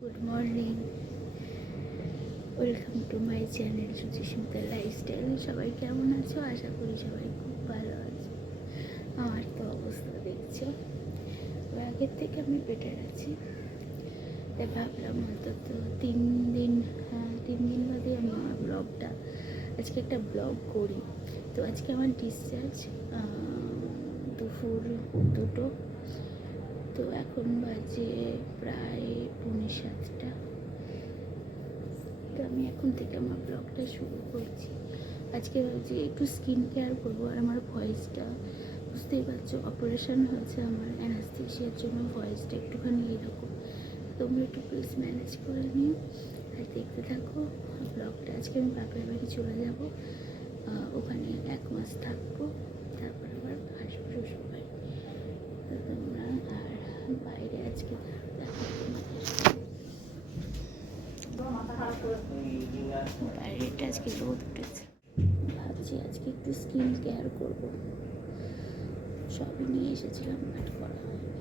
Good morning, welcome to my channel Suchismita lifestyle. সবাই কেমন আছো? আশা করি সবাই খুব ভালো আছে। আমার তো অবস্থা দেখছো, আগের থেকে আমি বেটার আছি। তাই ভাবলাম অন্তত 3 দিন বাদে আমি আমার ব্লগটা আজকে একটা ব্লগ করি। তো আজকে আমার ডিসচার্জ দুপুর 2টো, তো এখন বাজে প্রায় 6:45। তো আমি এখন থেকে আমার ব্লগটা শুরু করছি। আজকে ভাবছি একটু স্কিন কেয়ার করবো। আর আমার ভয়েসটা বুঝতেই পারছো, অপারেশন হয়েছে আমার অ্যানাস্থেশিয়ার জন্য, ভয়েসটা একটুখানি এরকম। তোমরা একটু প্লিজ ম্যানেজ করে নিও আর দেখতে থাকো ব্লগটা। আজকে আমি বাপের বাড়ি চলে যাব, ওখানে 1 মাস থাকবো, তারপর আবার আসবো শ্বশুরবাড়ি। তো তোমরা আর বাইরে আজকে বাইরেটা আজকে রোদ উঠেছে। ভাবছি আজকে একটু স্কিন কেয়ার করবো। সবই নিয়ে এসেছিলাম, বাট করা হয়নি।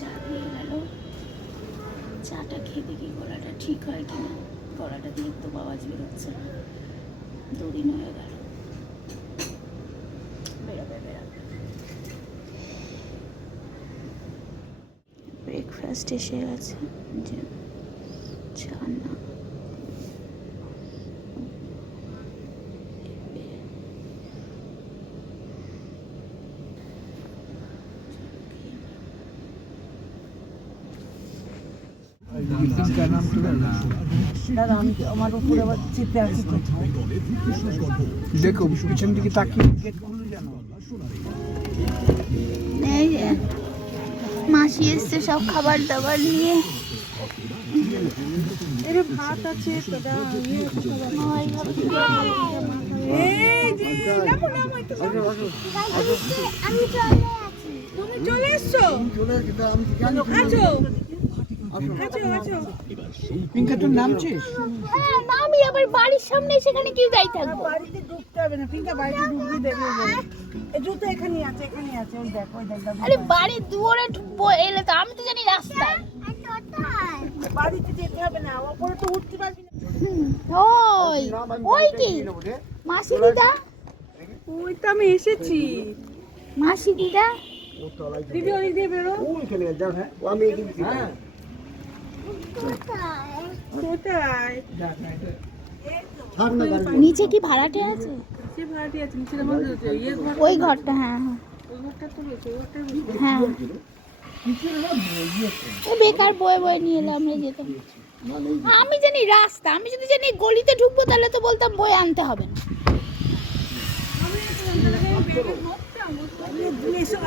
চা দিয়ে গেল, চাটা খেয়ে দেখি গলাটা ঠিক হয় কিনা। গলাটা দিয়ে তো আওয়াজ বেরোচ্ছে না, 2 দিন হয়ে গেল। বেরোবে। ব্রেকফাস্ট এসে গেছে, যে চা না দাদা, আমি আমার উপরে আবার চেপে আছি। দেখো পিছন দিকে তাকিয়ে গেট খুলে জানো। এই যে মাসি এসছে সব খাবার দাবার নিয়ে। এর ভাত আছে তো দাও, তুমি চলে এসছো। পিঙ্কা তোর নামছিস? হ্যাঁ নামি, আবার বাড়ির সামনে সেখানে কি যাই থাকবো। বাড়িতে ঢুকতে হবে না, পিঙ্কা বাড়িতে ঢুকতে দেবে। এই জুতো এখানে আছে, ওই দেখ ওই দেখ। আরে বাড়ির দুয়ারে এলে তো আমি তো জানি রাস্তায়। বাড়িতে যেতে হবে না, ওপরে তো উঠতে পারবি না। ওই কি মাসি দিদা? ওই তো আমি এসেছি। মাসি দিদা দিদি ওই দিয়ে বেরো। ওইখানে যাও। হ্যাঁ ও আমি এদিক দিয়ে। হ্যাঁ কোথায়? থাক না গাড়ি। নিচে কি ভাড়াটে আছে? সে ভাড়াটি আছে নিচে, আমাদের ইয়ের ঘর। ওই ঘরটা, হ্যাঁ ওই ঘরটা তো রয়েছে, ওই ঘরটাই হ্যাঁ। বেকার বয়ে নিয়ে এলে আমরা যেতাম। আমি জানি রাস্তা, আমি যদি জানি গলিতে ঢুকবো তাহলে তো বলতাম বয়ে আনতে হবে না।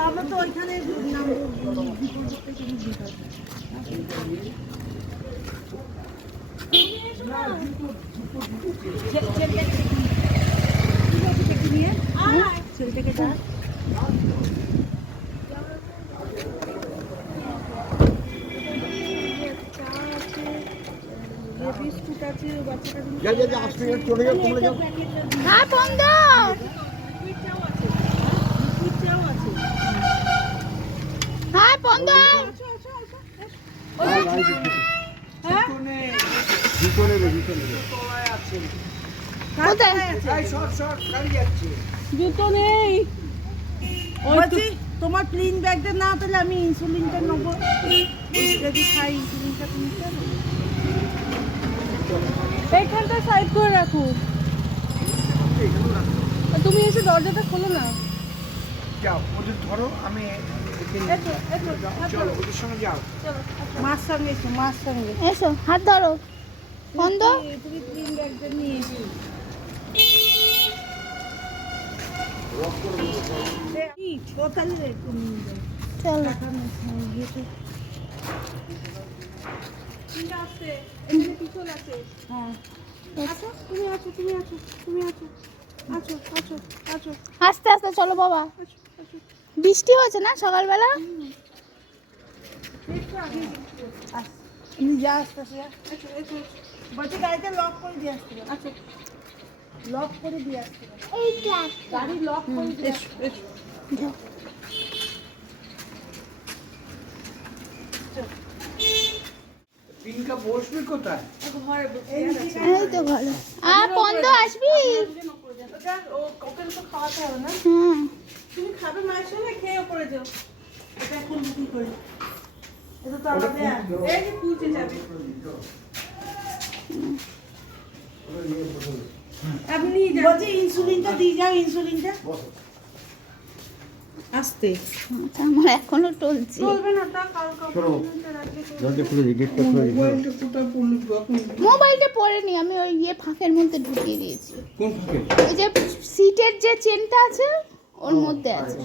আমরা তো ওইখানে ছেলেটাকে ডাক। বিস্কুট আছে, বাচ্চাটা চলে যাও তোমরা যাও। হ্যাঁ বন্ধ। হ্যাঁ বন্ধ। জুতো নেই। তোমার ক্লিন ব্যাগটা না পেলে আমি ইনসুলিনটা নেবো, যদি খাই ইনসুলিনটা তুমি কেন এইখানটা সাইড করে রাখো। তুমি এসে দরজাটা খোলো না। যাও ওদের ধরো, আমি এসো এসো চলো ওদের সঙ্গে যাও। চলো মার সঙ্গে এসো, মার সঙ্গে এসো, হাত ধরো। বন্ধ। তুমি ক্লিন ব্যাগটা নিয়ে এসো। টোটালি তুমি চলো। আছে এখানে পিছল আছে। হ্যাঁ আছো, তুমি আছো, তুমি আছো, তুমি আছো, আছো আছো আছো আস্তে আস্তে চলো বাবা। আছো আছো। বৃষ্টি হয়েছে না সকালবেলা? একটু আগে তুমি যা আসতে আসতে এসো এসো। বলছি গাড়িটা লক করে দিয়ে আসতে হবে। আচ্ছা লক করে দিয়ে আসতে হবে। গাড়ি লক করে দিয়ে এসো এসো। যাও। পিঙ্কা বসবে কোথায়? ঘরে বসে এই তো ভালো। বন্ধ আসবি? ও ওকে তো খাওয়াতে হবে না। হুম। তুমি খাবে মায়ের সঙ্গে, খেয়ে পড়ে যাও। এটা এখন কি করে এটা তো আমাদের এই যে পুঁছে যাবে। আপনি বলছি ইনসুলিনটা দিয়ে যাও, ইনসুলিনটা আস্তে আচ্ছা, আমার এখনো চলছে। চলবে না তা কাল দরজা খুলে দিই, গেটটা খুলে দিই। মোবাইলটা কোথায় পড়লো এখন? মোবাইলটা পড়েনি, আমি ওই ফাঁকের মধ্যে ঢুকিয়ে দিয়েছি। কোন ফাঁকে? ওই যে সিটের যে চেনটা আছে ওর মধ্যে আছে।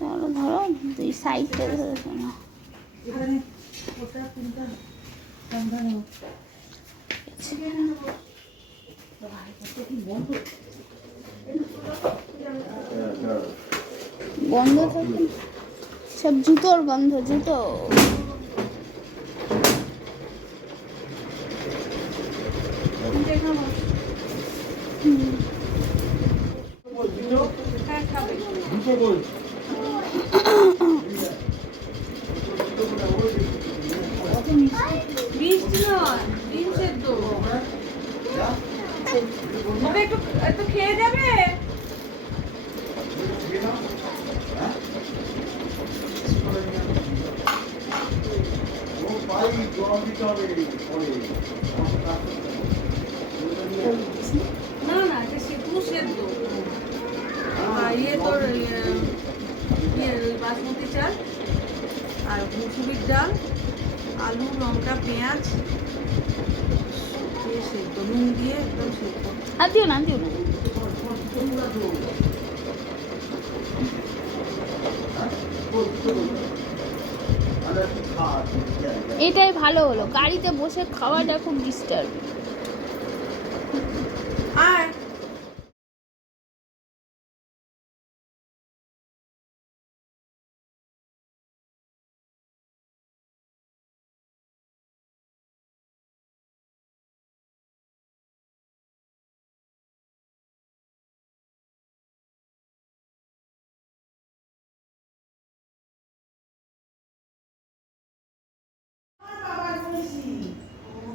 ধরো ধরো, দুই সাইডটা ধরে না। এখানে ওটা তিনটা সামনে গন্ধ থাকে, সব জুতোর গন্ধ, জুতো। দুটো বল। বৃষ্টি নয়, ডিম সেদ্ধ। তবে একটু একটু খেয়ে যাবে। না না এটা পুরো সেদ্ধ। ইয়ে তোর বাসমতি চাল আর মুসুরির ডাল, আলু, লঙ্কা, পেঁয়াজ দিয়ে সেদ্ধ, নুন দিয়ে একদম সেদ্ধ। আর দিও না, দিও না। এটাই ভালো হলো, গাড়িতে বসে খাওয়াটা খুব ডিস্টার্ব। আর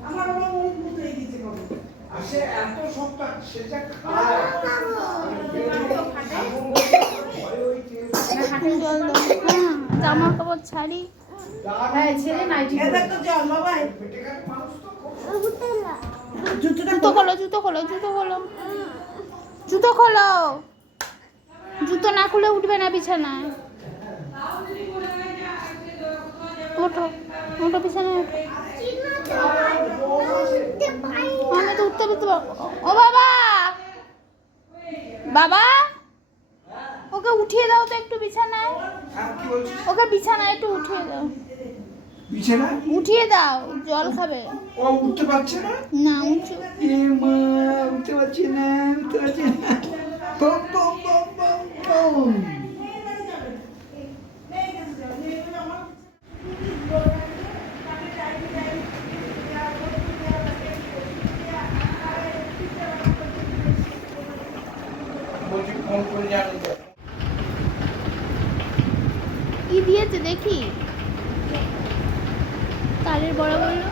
আমার বাবা মুখ মুখে দিয়েছে কবে। আসে এত সপ্তাহ সেটা খায়। জল দাও। হ্যাঁ, জামা কাপড় ছাড়ি। এটা তো জল বাবা। জুতোটা জুতো খোলো, জুতো খোলো, জুতো খোলো, জুতো খোলো। জুতো না খুলে উঠবে না বিছানায়। ওঠো ওঠো, বিছানায় ওঠো। আমি তো উঠতে পারতে পারবো। ও বাবা, বাবা ওকে উঠিয়ে দাও তো একটু বিছানায়। কি বলছিস? ওকে বিছানায় একটু উঠিয়ে দাও, বিছানা? উঠিয়ে দাও, জল খাবে। ও উঠতে পারছে না? না উঠো। এ মা, উঠতে পারছে না, উঠতে পারছে না। বম, বম, বম, বম, বম। বলছি ফোন করে জানিয়ে দাও। কি দিয়েছে দেখি, কালের বড়া বললো।